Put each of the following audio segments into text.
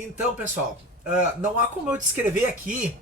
Então, pessoal, não há como eu descrever aqui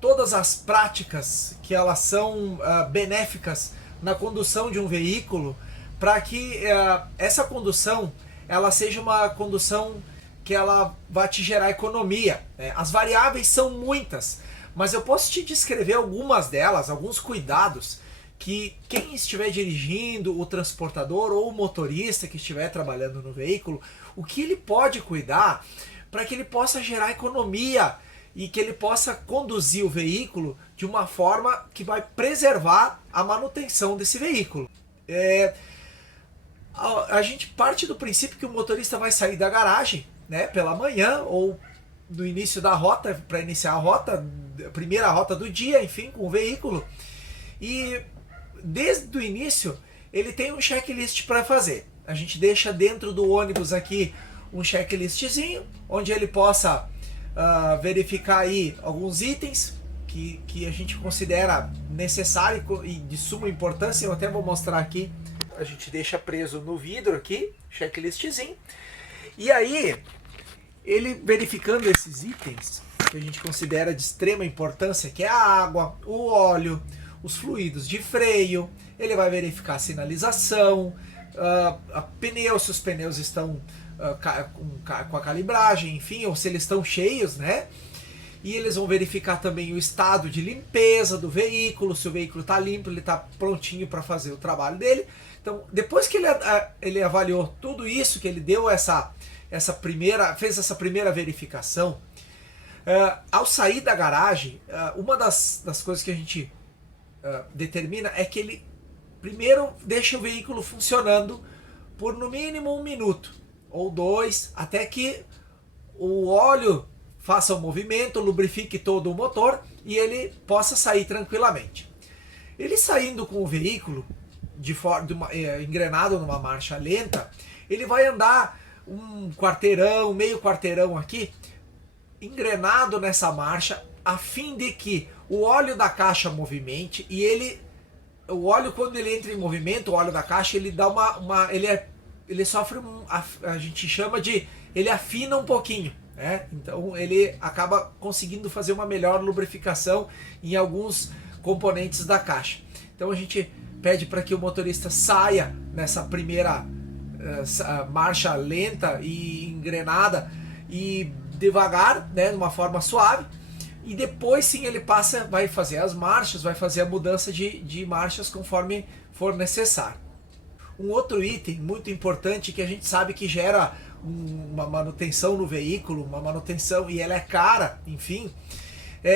todas as práticas que elas são benéficas na condução de um veículo para que essa condução ela seja uma condução que ela vai te gerar economia. As variáveis são muitas, mas eu posso te descrever algumas delas, alguns cuidados que quem estiver dirigindo, o transportador ou o motorista que estiver trabalhando no veículo, o que ele pode cuidar para que ele possa gerar economia e que ele possa conduzir o veículo de uma forma que vai preservar a manutenção desse veículo. A gente parte do princípio que o motorista vai sair da garagem, né, pela manhã ou no início da rota, para iniciar a rota, a primeira rota do dia, enfim, com o veículo. E desde o início ele tem um checklist para fazer. A gente deixa dentro do ônibus aqui um checklistzinho, onde ele possa verificar aí alguns itens que a gente considera necessário e de suma importância. Eu até vou mostrar aqui. A gente deixa preso no vidro aqui, checklistzinho. E aí, ele verificando esses itens que a gente considera de extrema importância, que é a água, o óleo, os fluidos de freio, ele vai verificar a sinalização, pneus, se os pneus estão com a calibragem, enfim, ou se eles estão cheios, né? E eles vão verificar também o estado de limpeza do veículo, se o veículo está limpo, ele está prontinho para fazer o trabalho dele. Então, depois que ele avaliou tudo isso, que ele deu fez essa primeira verificação, ao sair da garagem, uma das coisas que a gente determina é que ele primeiro deixa o veículo funcionando por no mínimo 1 minuto ou 2, até que o óleo faça o movimento, lubrifique todo o motor e ele possa sair tranquilamente. Ele saindo com o veículo engrenado numa marcha lenta, ele vai andar um quarteirão, meio quarteirão aqui, engrenado nessa marcha, a fim de que o óleo da caixa movimente e o óleo, quando ele entra em movimento, o óleo da caixa, ele dá ele sofre a gente chama de, ele afina um pouquinho, né? Então ele acaba conseguindo fazer uma melhor lubrificação em alguns componentes da caixa. Então a gente pede para que o motorista saia nessa primeira marcha lenta e engrenada e devagar, né, de uma forma suave, e depois sim ele vai fazer as marchas, vai fazer a mudança de marchas conforme for necessário. Um outro item muito importante que a gente sabe que gera uma manutenção no veículo, uma manutenção, e ela é cara, enfim,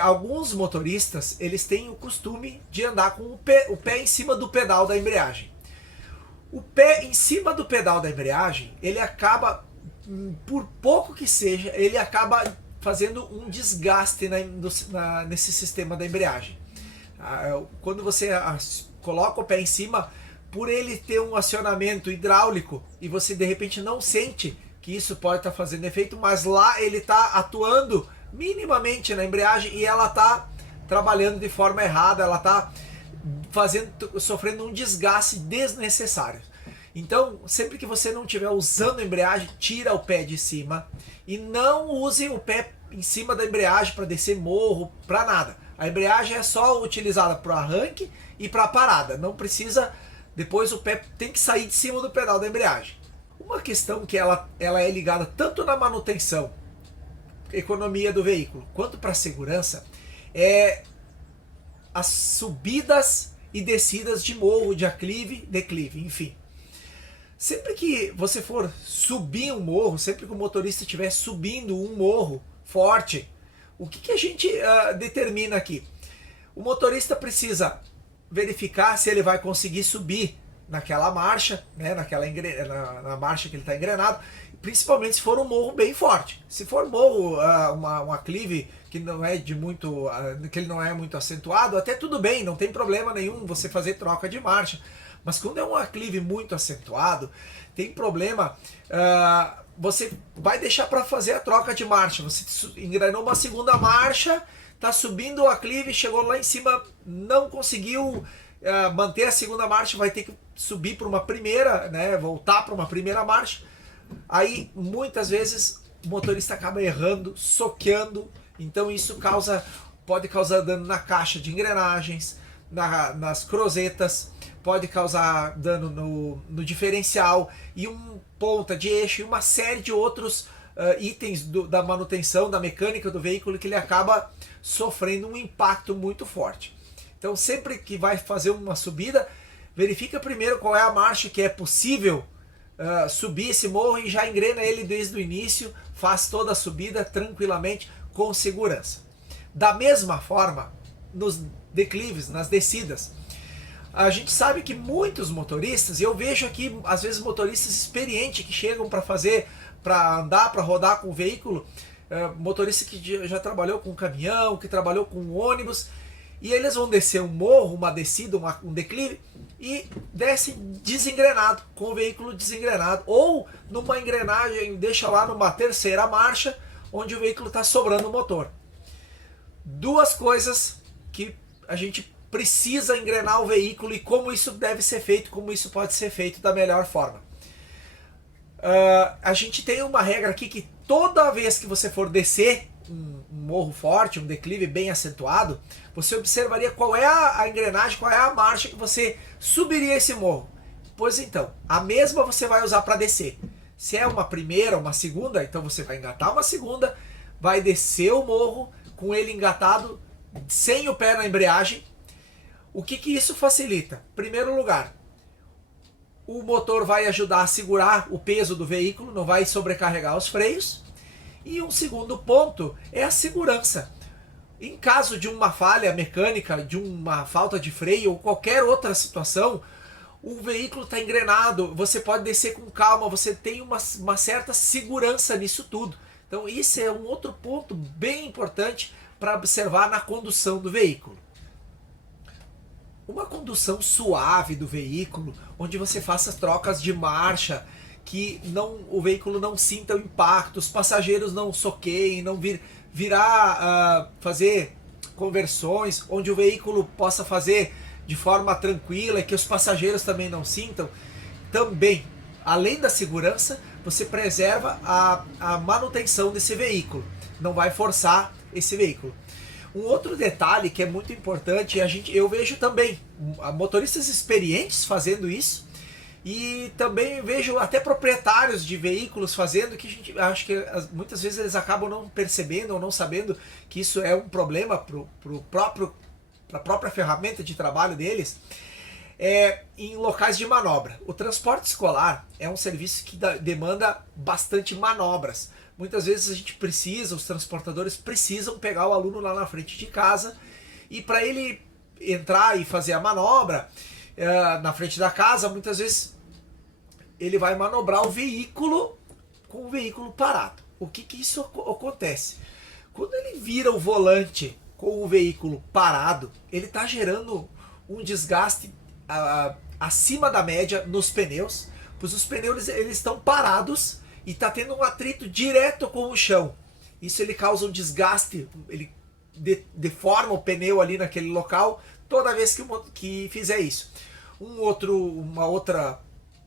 alguns motoristas eles têm o costume de andar com o pé em cima do pedal da embreagem. O pé em cima do pedal da embreagem, ele acaba, por pouco que seja, ele acaba fazendo um desgaste nesse sistema da embreagem. Quando você coloca o pé em cima, por ele ter um acionamento hidráulico e você de repente não sente que isso pode estar fazendo efeito, mas lá ele está atuando minimamente na embreagem e ela está trabalhando de forma errada, ela está sofrendo um desgaste desnecessário. Então, sempre que você não estiver usando a embreagem, tira o pé de cima e não use o pé em cima da embreagem para descer morro, para nada. A embreagem é só utilizada para o arranque e para a parada. Não precisa, depois o pé tem que sair de cima do pedal da embreagem. Uma questão que ela é ligada tanto na manutenção, economia do veículo, quanto para a segurança, é as subidas e descidas de morro, de aclive, declive, enfim. Sempre que você for subir um morro, sempre que o motorista estiver subindo um morro forte, o que a gente determina aqui? O motorista precisa verificar se ele vai conseguir subir naquela marcha, né, na marcha que ele está engrenado, principalmente se for um morro bem forte. Se for morro, um aclive que não é que ele não é muito acentuado, até tudo bem, não tem problema nenhum você fazer troca de marcha. Mas quando é um aclive muito acentuado, tem problema, você vai deixar para fazer a troca de marcha. Você engrenou uma segunda marcha, está subindo o aclive, chegou lá em cima, não conseguiu manter a segunda marcha, vai ter que subir para uma primeira, né, voltar para uma primeira marcha. Aí muitas vezes o motorista acaba errando, soqueando, então isso pode causar dano na caixa de engrenagens, nas crosetas, pode causar dano no diferencial e ponta de eixo e uma série de outros itens da manutenção, da mecânica do veículo, que ele acaba sofrendo um impacto muito forte. Então sempre que vai fazer uma subida, verifica primeiro qual é a marcha que é possível subir esse morro e já engrena ele desde o início, faz toda a subida tranquilamente, com segurança. Da mesma forma, nos declives, nas descidas, a gente sabe que muitos motoristas, e eu vejo aqui às vezes motoristas experientes que chegam para andar, para rodar com o veículo, motorista que já trabalhou com caminhão, que trabalhou com ônibus, e eles vão descer um morro, uma descida, um declive, e descem desengrenado, com o veículo desengrenado, ou numa engrenagem, deixa lá numa terceira marcha, onde o veículo está sobrando o motor. Duas coisas que a gente precisa engrenar o veículo e como isso deve ser feito, como isso pode ser feito da melhor forma. A gente tem uma regra aqui que toda vez que você for descer um morro forte, um declive bem acentuado, você observaria qual é a engrenagem, qual é a marcha que você subiria esse morro. Pois então, a mesma você vai usar para descer. Se é uma primeira, uma segunda, então você vai engatar uma segunda, vai descer o morro com ele engatado, sem o pé na embreagem. O que isso facilita? Em primeiro lugar, o motor vai ajudar a segurar o peso do veículo, não vai sobrecarregar os freios. E um segundo ponto é a segurança. Em caso de uma falha mecânica, de uma falta de freio ou qualquer outra situação, o veículo está engrenado, você pode descer com calma, você tem uma certa segurança nisso tudo. Então isso é um outro ponto bem importante para observar na condução do veículo. Uma condução suave do veículo, onde você faça trocas de marcha, que o veículo não sinta o impacto, os passageiros não soqueiem, não fazer conversões, onde o veículo possa fazer de forma tranquila e que os passageiros também não sintam. Também, além da segurança, você preserva a manutenção desse veículo, não vai forçar esse veículo. Um outro detalhe que é muito importante, eu vejo também motoristas experientes fazendo isso, e também vejo até proprietários de veículos fazendo, que a gente acho que muitas vezes eles acabam não percebendo ou não sabendo que isso é um problema para a própria ferramenta de trabalho deles, em locais de manobra. O transporte escolar é um serviço que demanda bastante manobras. Muitas vezes os transportadores precisam pegar o aluno lá na frente de casa, e para ele entrar e fazer a manobra na frente da casa, muitas vezes ele vai manobrar o veículo com o veículo parado. O que isso acontece? Quando ele vira o volante com o veículo parado, ele está gerando um desgaste acima da média nos pneus, pois os pneus eles estão parados e está tendo um atrito direto com o chão. Isso ele causa um desgaste, ele deforma o pneu ali naquele local toda vez que fizer isso. Uma outra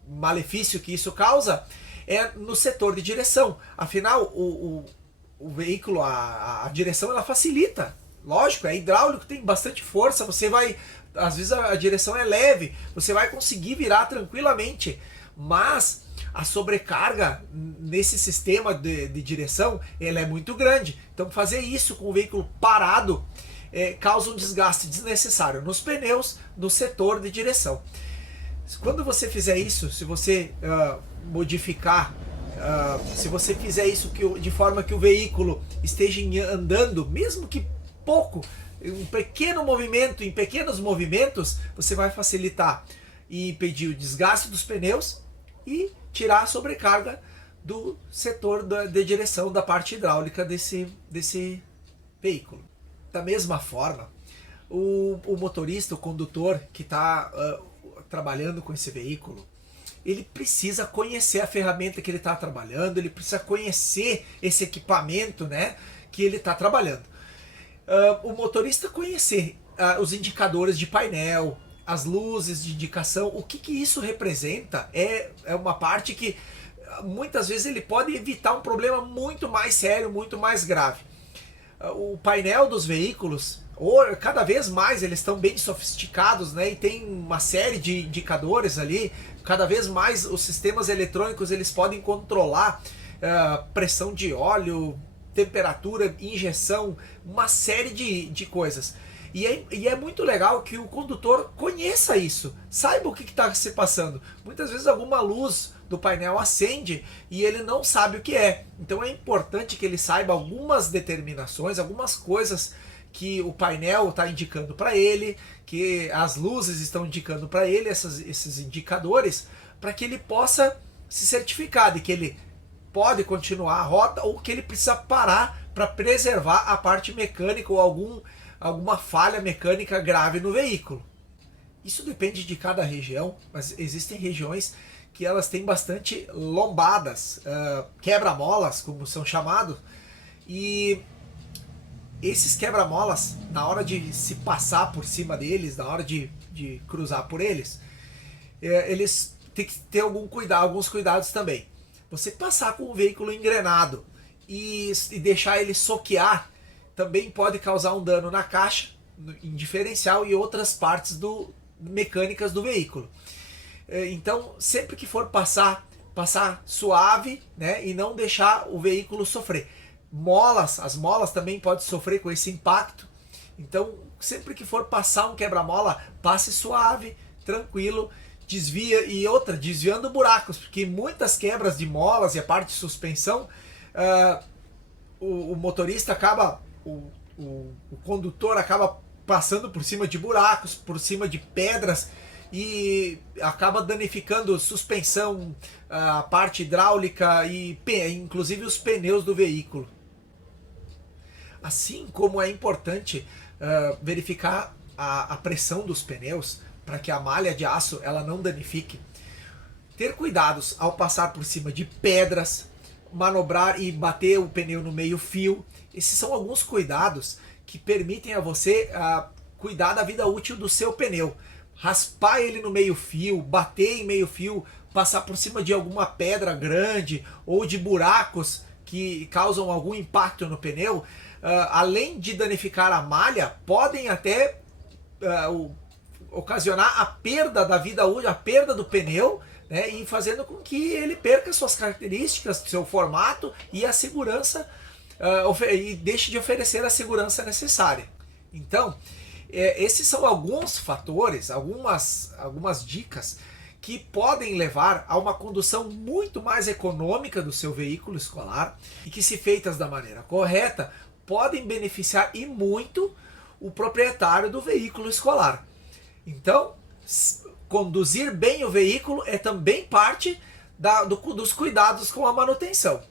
malefício que isso causa é no setor de direção. Afinal, o veículo, a direção, ela facilita. Lógico, é hidráulico, tem bastante força, às vezes a direção é leve, você vai conseguir virar tranquilamente, mas a sobrecarga nesse sistema de direção, ela é muito grande. Então fazer isso com o veículo parado causa um desgaste desnecessário nos pneus, no setor de direção. Quando você fizer isso, se você modificar, se você fizer isso de forma que o veículo esteja andando, mesmo que pouco, um pequeno movimento, em pequenos movimentos, você vai facilitar e impedir o desgaste dos pneus e tirar a sobrecarga do setor de direção, da parte hidráulica desse veículo. Da mesma forma, o motorista, o condutor que está trabalhando com esse veículo, ele precisa conhecer a ferramenta que ele está trabalhando, ele precisa conhecer esse equipamento, né, que ele está trabalhando. O motorista conhecer os indicadores de painel, as luzes de indicação, o que isso representa, é uma parte que muitas vezes ele pode evitar um problema muito mais sério, muito mais grave. O painel dos veículos, cada vez mais eles estão bem sofisticados, né? E tem uma série de indicadores ali. Cada vez mais os sistemas eletrônicos eles podem controlar pressão de óleo, temperatura, injeção, uma série de coisas. E é muito legal que o condutor conheça isso, saiba o que está se passando. Muitas vezes alguma luz do painel acende e ele não sabe o que é. Então é importante que ele saiba algumas determinações, algumas coisas que o painel está indicando para ele, que as luzes estão indicando para ele, esses indicadores, para que ele possa se certificar de que ele pode continuar a rota ou que ele precisa parar para preservar a parte mecânica ou alguma falha mecânica grave no veículo. Isso depende de cada região, mas existem regiões que elas têm bastante lombadas, quebra-molas, como são chamados, e esses quebra-molas, na hora de se passar por cima deles, na hora de cruzar por eles, eles têm que ter alguns cuidados também. Você passar com o veículo engrenado e deixar ele soquear, também pode causar um dano na caixa, em diferencial e outras partes mecânicas do veículo. Então, sempre que for passar suave, né, e não deixar o veículo sofrer. As molas também podem sofrer com esse impacto. Então, sempre que for passar um quebra-mola, passe suave, tranquilo, desvia desviando buracos, porque muitas quebras de molas e a parte de suspensão, o motorista acaba, o condutor acaba passando por cima de buracos, por cima de pedras e acaba danificando suspensão, a parte hidráulica e inclusive os pneus do veículo. Assim como é importante verificar a pressão dos pneus para que a malha de aço ela não danifique. Ter cuidados ao passar por cima de pedras, manobrar e bater o pneu no meio fio. Esses são alguns cuidados que permitem a você cuidar da vida útil do seu pneu. Raspar ele no meio fio, bater em meio fio, passar por cima de alguma pedra grande ou de buracos que causam algum impacto no pneu, além de danificar a malha, podem até ocasionar a perda da vida útil, a perda do pneu, né, e fazendo com que ele perca suas características, seu formato e a segurança, e deixe de oferecer a segurança necessária. Então, esses são alguns fatores, algumas dicas que podem levar a uma condução muito mais econômica do seu veículo escolar e que, se feitas da maneira correta, podem beneficiar e muito o proprietário do veículo escolar. Então, conduzir bem o veículo é também parte dos cuidados com a manutenção.